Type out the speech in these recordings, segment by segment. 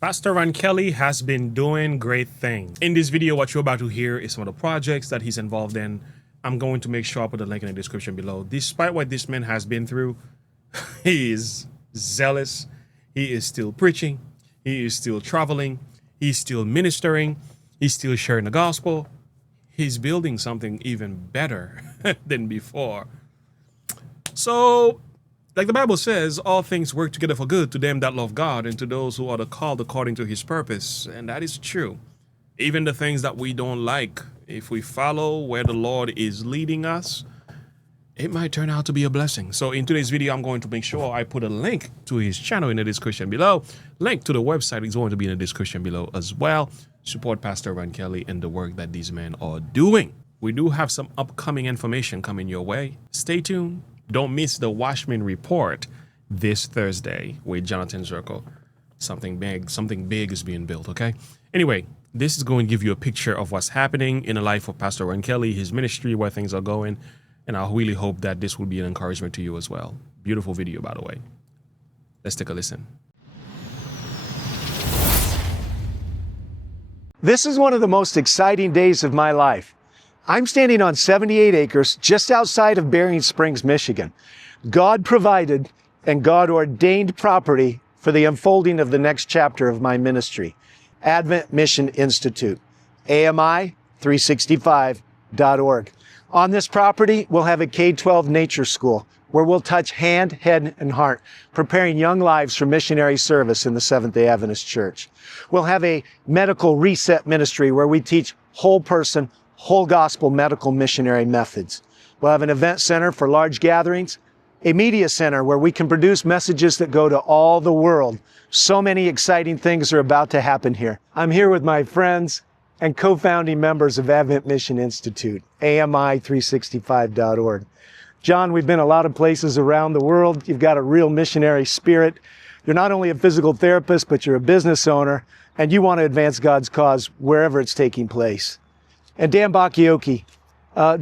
Pastor Ronkelly has been doing great things. In this video, what you're about to hear is some of the projects that he's involved in. I'm going to make sure I put a link in the description below. Despite what this man has been through, he is zealous. He is still preaching. He is still traveling. He's still ministering. He's still sharing the gospel. He's building something even better than before. So, like the Bible says, all things work together for good to them that love God and to those who are the called according to his purpose. And that is true. Even the things that we don't like, if we follow where the Lord is leading us, it might turn out to be a blessing. So in today's video, I'm going to make sure I put a link to his channel in the description below. Link to the website is going to be in the description below as well. Support Pastor Ronkelly and the work that these men are doing. We do have some upcoming information coming your way. Stay tuned. Don't miss the Watchman Report this Thursday with Jonathan Zirkle. Something big is being built, okay? Anyway, this is going to give you a picture of what's happening in the life of Pastor Ronkelly, his ministry, where things are going. And I really hope that this will be an encouragement to you as well. Beautiful video, by the way. Let's take a listen. This is one of the most exciting days of my life. I'm standing on 78 acres just outside of Bering Springs, Michigan. God provided and God ordained property for the unfolding of the next chapter of my ministry, Advent Mission Institute, AMI365.org. On this property, we'll have a K-12 nature school where we'll touch hand, head, and heart, preparing young lives for missionary service in the Seventh-day Adventist Church. We'll have a medical reset ministry where we teach whole person, whole gospel medical missionary methods. We'll have an event center for large gatherings, a media center where we can produce messages that go to all the world. So many exciting things are about to happen here. I'm here with my friends and co-founding members of Advent Mission Institute, AMI365.org. John, we've been a lot of places around the world. You've got a real missionary spirit. You're not only a physical therapist, but you're a business owner, and you want to advance God's cause wherever it's taking place. And Dan Bakioki.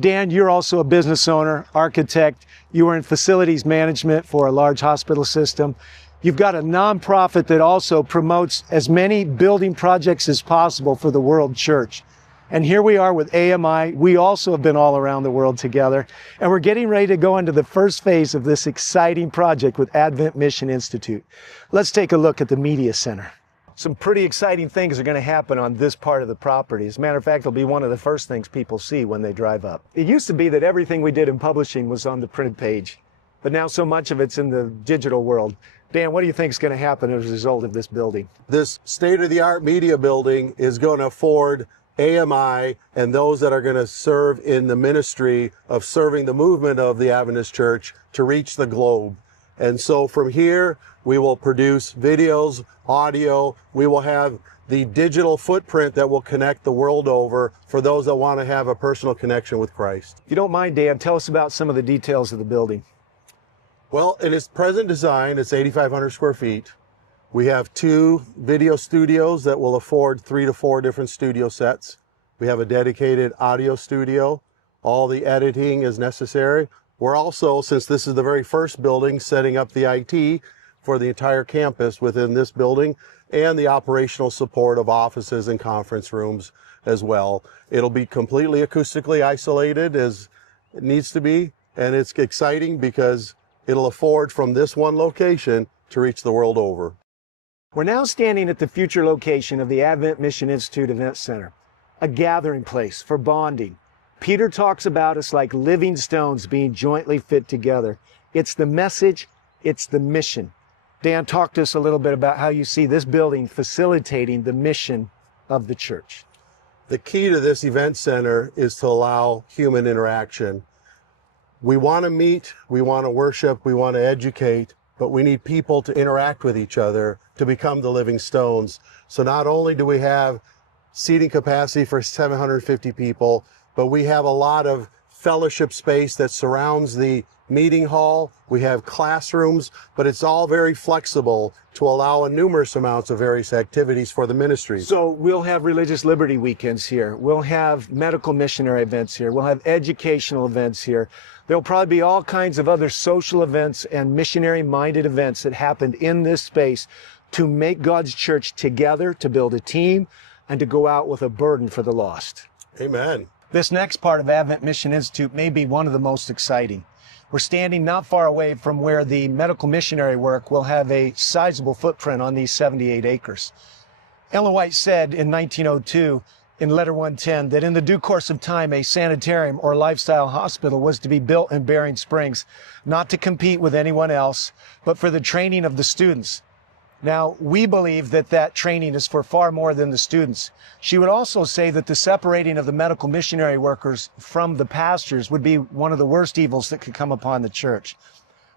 Dan, you're also a business owner, architect. You were in facilities management for a large hospital system. You've got a nonprofit that also promotes as many building projects as possible for the world church. And here we are with AMI. We also have been all around the world together. And we're getting ready to go into the first phase of this exciting project with Advent Mission Institute. Let's take a look at the media center. Some pretty exciting things are going to happen on this part of the property. As a matter of fact, it'll be one of the first things people see when they drive up. It used to be that everything we did in publishing was on the printed page, but now so much of it's in the digital world. Dan, what do you think is going to happen as a result of this building? This state-of-the-art media building is going to afford AMI and those that are going to serve in the ministry of serving the movement of the Adventist Church to reach the globe. And so from here, we will produce videos, audio. We will have the digital footprint that will connect the world over for those that want to have a personal connection with Christ. If you don't mind, Dan, tell us about some of the details of the building. Well, in its present design, it's 8,500 square feet. We have 2 video studios that will afford 3 to 4 different studio sets. We have a dedicated audio studio. All the editing is necessary. We're also, since this is the very first building, setting up the IT for the entire campus within this building and the operational support of offices and conference rooms as well. It'll be completely acoustically isolated as it needs to be, and it's exciting because it'll afford from this one location to reach the world over. We're now standing at the future location of the Advent Mission Institute Event Center, a gathering place for bonding. Peter talks about us like living stones being jointly fit together. It's the message, it's the mission. Dan, talk to us a little bit about how you see this building facilitating the mission of the church. The key to this event center is to allow human interaction. We want to meet, we want to worship, we want to educate, but we need people to interact with each other to become the living stones. So not only do we have seating capacity for 750 people, but we have a lot of fellowship space that surrounds the meeting hall. We have classrooms, but it's all very flexible to allow a numerous amounts of various activities for the ministry. So we'll have religious liberty weekends here. We'll have medical missionary events here. We'll have educational events here. There'll probably be all kinds of other social events and missionary-minded events that happened in this space to make God's church together, to build a team, and to go out with a burden for the lost. Amen. This next part of Advent Mission Institute may be one of the most exciting. We're standing not far away from where the medical missionary work will have a sizable footprint on these 78 acres. Ellen White said in 1902 in letter 110 that in the due course of time, a sanitarium or lifestyle hospital was to be built in Bering Springs, not to compete with anyone else, but for the training of the students. Now, we believe that that training is for far more than the students. She would also say that the separating of the medical missionary workers from the pastors would be one of the worst evils that could come upon the church.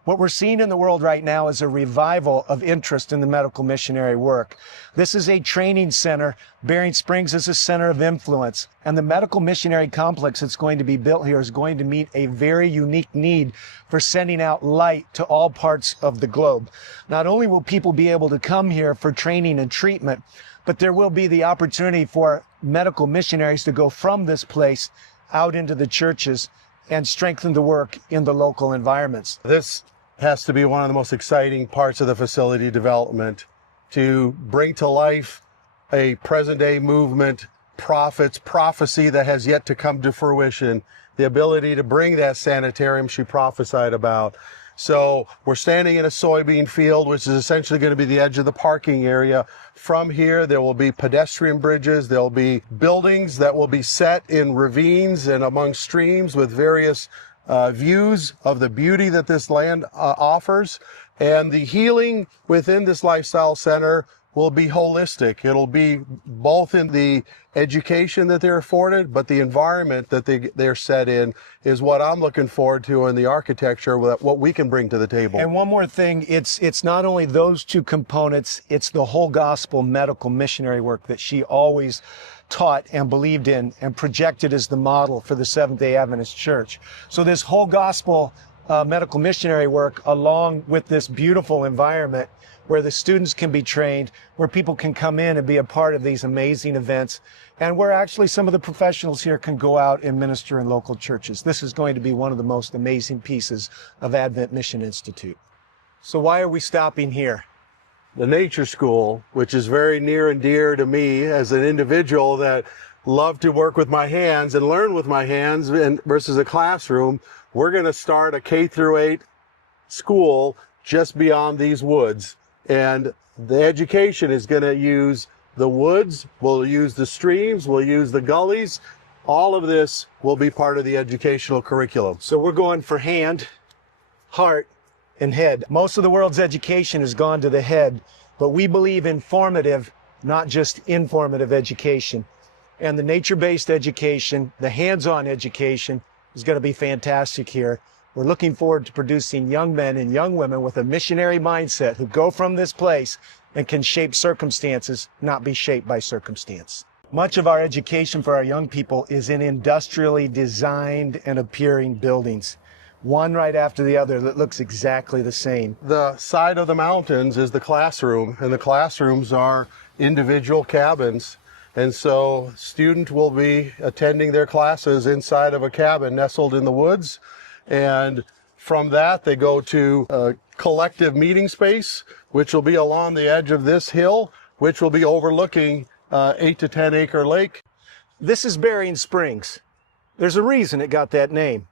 What we're seeing in the world right now is a revival of interest in the medical missionary work. This is a training center. Bering Springs is a center of influence. And the medical missionary complex that's going to be built here is going to meet a very unique need for sending out light to all parts of the globe. Not only will people be able to come here for training and treatment, but there will be the opportunity for medical missionaries to go from this place out into the churches and strengthen the work in the local environments. This has to be one of the most exciting parts of the facility development, to bring to life a present-day movement, prophecy that has yet to come to fruition, the ability to bring that sanitarium she prophesied about. So we're standing in a soybean field, which is essentially going to be the edge of the parking area. From here, there will be pedestrian bridges. There will be buildings that will be set in ravines and among streams with various views of the beauty that this land offers. And the healing within this lifestyle center will be holistic. It'll be both in the education that they're afforded, but the environment that they're set in is what I'm looking forward to in the architecture, what we can bring to the table. And one more thing, it's not only those two components, it's the whole gospel medical missionary work that she always taught and believed in and projected as the model for the Seventh-day Adventist Church. So this whole gospel medical missionary work, along with this beautiful environment where the students can be trained, where people can come in and be a part of these amazing events, and where actually some of the professionals here can go out and minister in local churches. This is going to be one of the most amazing pieces of Advent Mission Institute. So why are we stopping here? The nature school, which is very near and dear to me as an individual that love to work with my hands and learn with my hands versus a classroom, we're going to start a K-8 school just beyond these woods. And the education is going to use the woods, we'll use the streams, we'll use the gullies. All of this will be part of the educational curriculum. So we're going for hand, heart, and head. Most of the world's education has gone to the head, but we believe in formative, not just informative education. And the nature-based education, the hands-on education is going to be fantastic here. We're looking forward to producing young men and young women with a missionary mindset who go from this place and can shape circumstances, not be shaped by circumstance. Much of our education for our young people is in industrially designed and appearing buildings, one right after the other that looks exactly the same. The side of the mountains is the classroom, and the classrooms are individual cabins. And so students will be attending their classes inside of a cabin nestled in the woods. And from that, they go to a collective meeting space, which will be along the edge of this hill, which will be overlooking 8 to 10 acre lake. This is Bering Springs. There's a reason it got that name.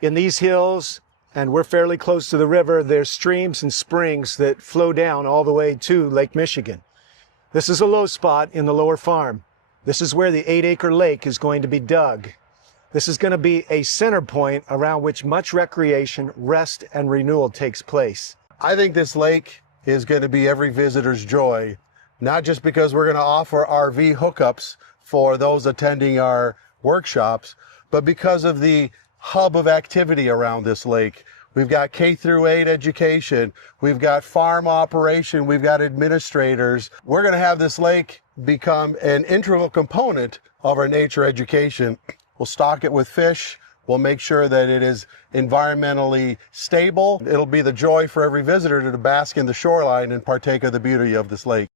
In these hills, and we're fairly close to the river, there's streams and springs that flow down all the way to Lake Michigan. This is a low spot in the lower farm. This is where the 8 acre lake is going to be dug. This is going to be a center point around which much recreation, rest, and renewal takes place. I think this lake is going to be every visitor's joy, not just because we're going to offer RV hookups for those attending our workshops, but because of the hub of activity around this lake. We've got K-8 education, we've got farm operation, we've got administrators. We're going to have this lake become an integral component of our nature education. We'll stock it with fish. We'll make sure that it is environmentally stable. It'll be the joy for every visitor to bask in the shoreline and partake of the beauty of this lake.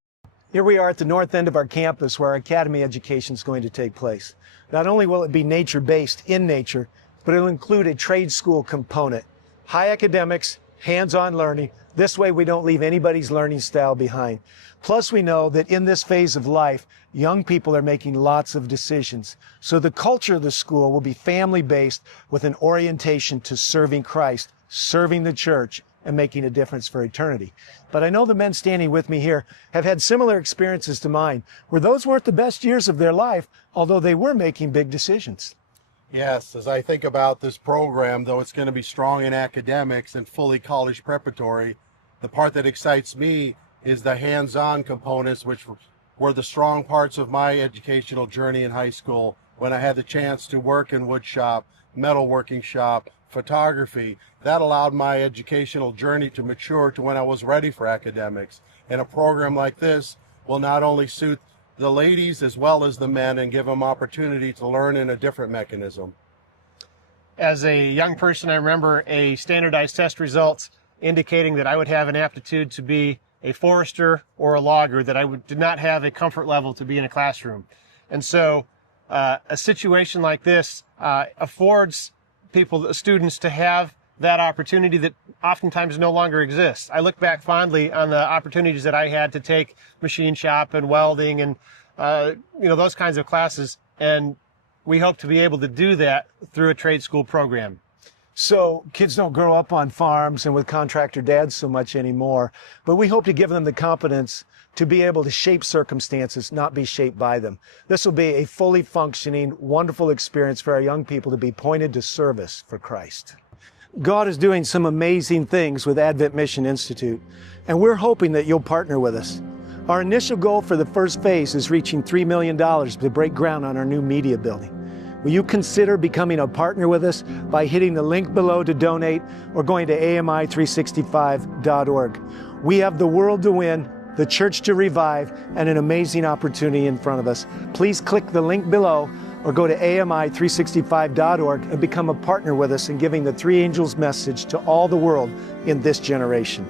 Here we are at the north end of our campus where our academy education is going to take place. Not only will it be nature-based in nature, but it'll include a trade school component. High academics, hands-on learning, This way we don't leave anybody's learning style behind. Plus we know that in this phase of life, young people are making lots of decisions. So the culture of the school will be family-based with an orientation to serving Christ, serving the church, and making a difference for eternity. But I know the men standing with me here have had similar experiences to mine, where those weren't the best years of their life, although they were making big decisions. Yes, as I think about this program, though it's going to be strong in academics and fully college preparatory, the part that excites me is the hands-on components, which were the strong parts of my educational journey in high school when I had the chance to work in wood shop, metalworking shop, photography. That allowed my educational journey to mature to when I was ready for academics. And a program like this will not only suit the ladies as well as the men and give them opportunity to learn in a different mechanism. As a young person, I remember a standardized test results indicating that I would have an aptitude to be a forester or a logger, that I did not have a comfort level to be in a classroom. And so a situation like this affords people, students, to have that opportunity that oftentimes no longer exists. I look back fondly on the opportunities that I had to take machine shop and welding and those kinds of classes, and we hope to be able to do that through a trade school program. So kids don't grow up on farms and with contractor dads so much anymore, but we hope to give them the competence to be able to shape circumstances, not be shaped by them. This will be a fully functioning, wonderful experience for our young people to be pointed to service for Christ. God is doing some amazing things with Advent Mission Institute, and we're hoping that you'll partner with us. Our initial goal for the first phase is reaching $3 million to break ground on our new media building. Will you consider becoming a partner with us by hitting the link below to donate or going to ami365.org? We have the world to win, the church to revive, and an amazing opportunity in front of us. Please click the link below or go to ami365.org and become a partner with us in giving the three angels message to all the world in this generation.